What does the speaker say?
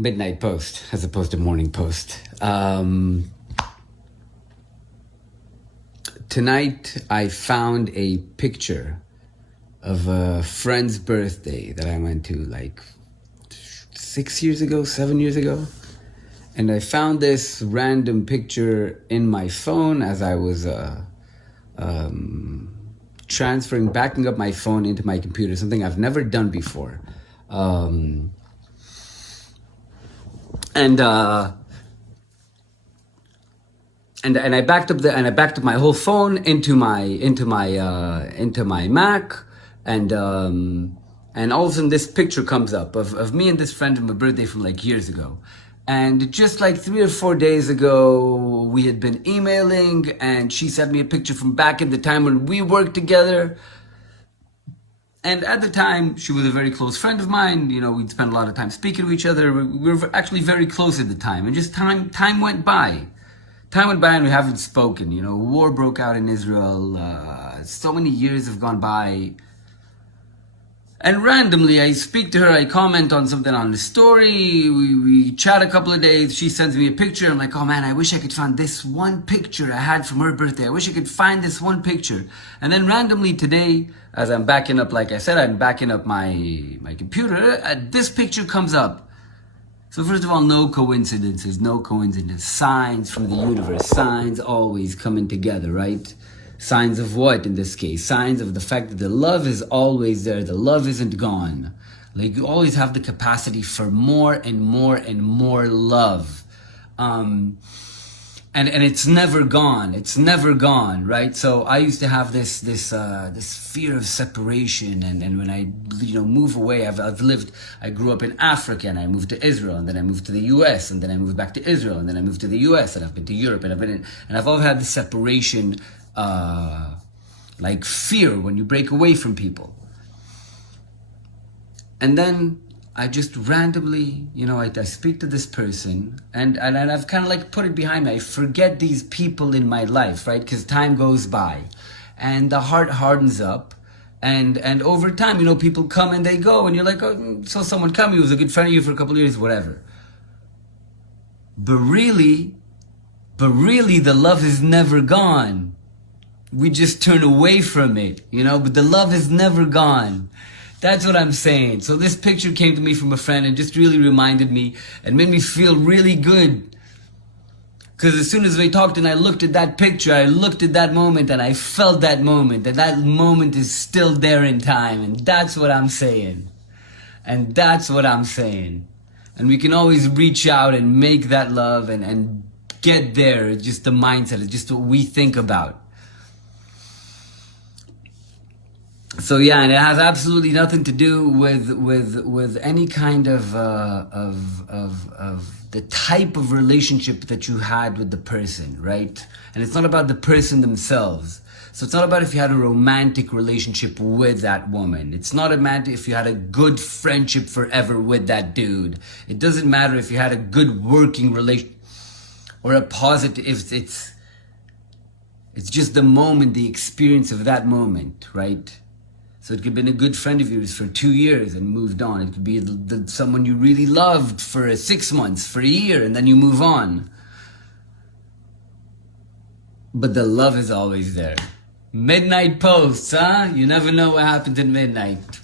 midnight post as opposed to morning post. Tonight I found a picture of a friend's birthday that I went to like 6 years ago, 7 years ago. And I found this random picture in my phone as I was backing up my phone into my computer, something I've never done before. And I backed up my whole phone into my Mac, and all of a sudden this picture comes up of me and this friend on my birthday from like years ago. And just like 3 or 4 days ago, we had been emailing, and she sent me a picture from back in the time when we worked together. And at the time, she was a very close friend of mine. You know, we'd spent a lot of time speaking to each other. We were actually very close at the time. And just time went by. Time went by and we haven't spoken. You know, war broke out in Israel. So many years have gone by. And randomly, I speak to her, I comment on something on the story, we chat a couple of days, she sends me a picture, I'm like, oh man, I wish I could find this one picture I had from her birthday, I wish I could find this one picture. And then randomly today, as I'm backing up, like I said, I'm backing up my computer, this picture comes up. So first of all, no coincidences, signs from the universe, signs always coming together, right? Signs of what in this case? Signs of the fact that the love is always there. The love isn't gone. Like you always have the capacity for more and more and more love. And it's never gone. It's never gone, right? So I used to have this fear of separation, and when I move away, I grew up in Africa, and I moved to Israel, and then I moved to the US, and then I moved back to Israel, and then I moved to the US, and I've been to Europe, and I've always had this separation like fear when you break away from people. And then I just randomly, I speak to this person, and I've kind of like put it behind me. I forget these people in my life, right? Because time goes by and the heart hardens up, and over time, people come and they go, and you're like, oh, so someone come, he was a good friend of you for a couple of years, whatever. But really, the love is never gone. We just turn away from it, but the love is never gone. That's what I'm saying. So this picture came to me from a friend and just really reminded me and made me feel really good. Because as soon as we talked and I looked at that picture, I looked at that moment and I felt that moment. And that moment is still there in time. And that's what I'm saying. And we can always reach out and make that love and get there. It's just the mindset. It's just what we think about. So yeah, and it has absolutely nothing to do with any kind of the type of relationship that you had with the person, right? And it's not about the person themselves. So it's not about if you had a romantic relationship with that woman. It's not about if you had a good friendship forever with that dude. It doesn't matter if you had a good working relation or a positive. It's just the moment, the experience of that moment, right? So it could have been a good friend of yours for 2 years and moved on. It could be someone you really loved for 6 months, for a year, and then you move on. But the love is always there. Midnight posts, huh? You never know what happens at midnight.